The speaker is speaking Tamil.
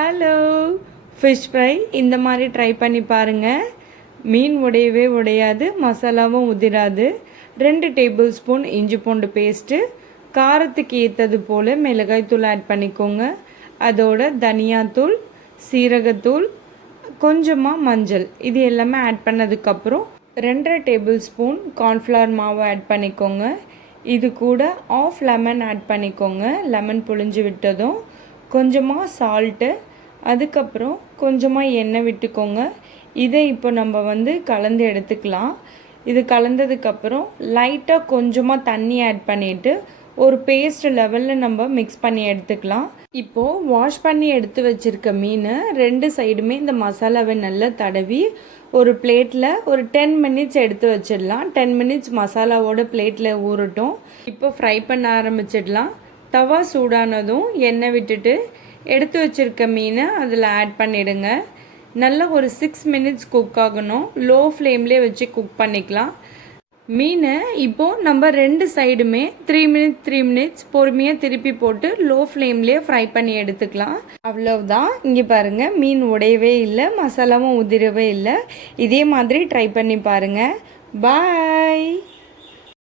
ஹலோ, ஃபிஷ் ஃப்ரை இந்த மாதிரி ட்ரை பண்ணி பாருங்கள். மீன் உடையவே உடையாது, மசாலாவும் உதிராது. 2 டேபிள் ஸ்பூன் இஞ்சி பூண்டு பேஸ்ட்டு, காரத்துக்கு ஏற்றது போல் மிளகாய்த்தூள் ஆட் பண்ணிக்கோங்க. அதோட தனியாத்தூள், சீரகத்தூள், கொஞ்சமாக மஞ்சள், இது எல்லாமே ஆட் பண்ணதுக்கப்புறம் 2.5 டேபிள் ஸ்பூன் கார்ன்ஃப்ளவர் மாவு ஆட் பண்ணிக்கோங்க. இது கூட ஆஃப் லெமன் ஆட் பண்ணிக்கோங்க. லெமன் புழிஞ்சு விட்டதும் கொஞ்சமாக சால்ட்டு, அதுக்கப்புறம் கொஞ்சமாக எண்ணெய் விட்டுக்கோங்க. இதை இப்போ நம்ம கலந்து எடுத்துக்கலாம். இது கலந்ததுக்கப்புறம் லைட்டாக கொஞ்சமாக தண்ணி ஆட் பண்ணிவிட்டு ஒரு பேஸ்ட் லெவலில் நம்ம மிக்ஸ் பண்ணி எடுத்துக்கலாம். இப்போது வாஷ் பண்ணி எடுத்து வச்சுருக்க மீன் 2 சைடுமே இந்த மசாலாவை நல்லா தடவி ஒரு பிளேட்டில் ஒரு 10 மினிட்ஸ் எடுத்து வச்சிடலாம். 10 மினிட்ஸ் மசாலாவோட பிளேட்டில் ஊறட்டும். இப்போ ஃப்ரை பண்ண ஆரம்பிச்சிடலாம். தவா சூடானதும் எண்ணெய் விட்டுட்டு எடுத்து வச்சுருக்க மீனை அதில் ஆட் பண்ணிவிடுங்க. நல்லா ஒரு 6 மினிட்ஸ் குக் ஆகணும். லோ ஃப்ளேம்லேயே வச்சு குக் பண்ணிக்கலாம். மீனை இப்போது நம்ம 2 சைடுமே 3 மினிட்ஸ் பொறுமையாக திருப்பி போட்டு லோ ஃப்ளேம்லேயே ஃப்ரை பண்ணி எடுத்துக்கலாம். அவ்வளவுதான். இங்கே பாருங்கள், மீன் உடையவே இல்லை, மசாலாவும் உதிரவே இல்லை. இதே மாதிரி ட்ரை பண்ணி பாருங்கள். பாய்.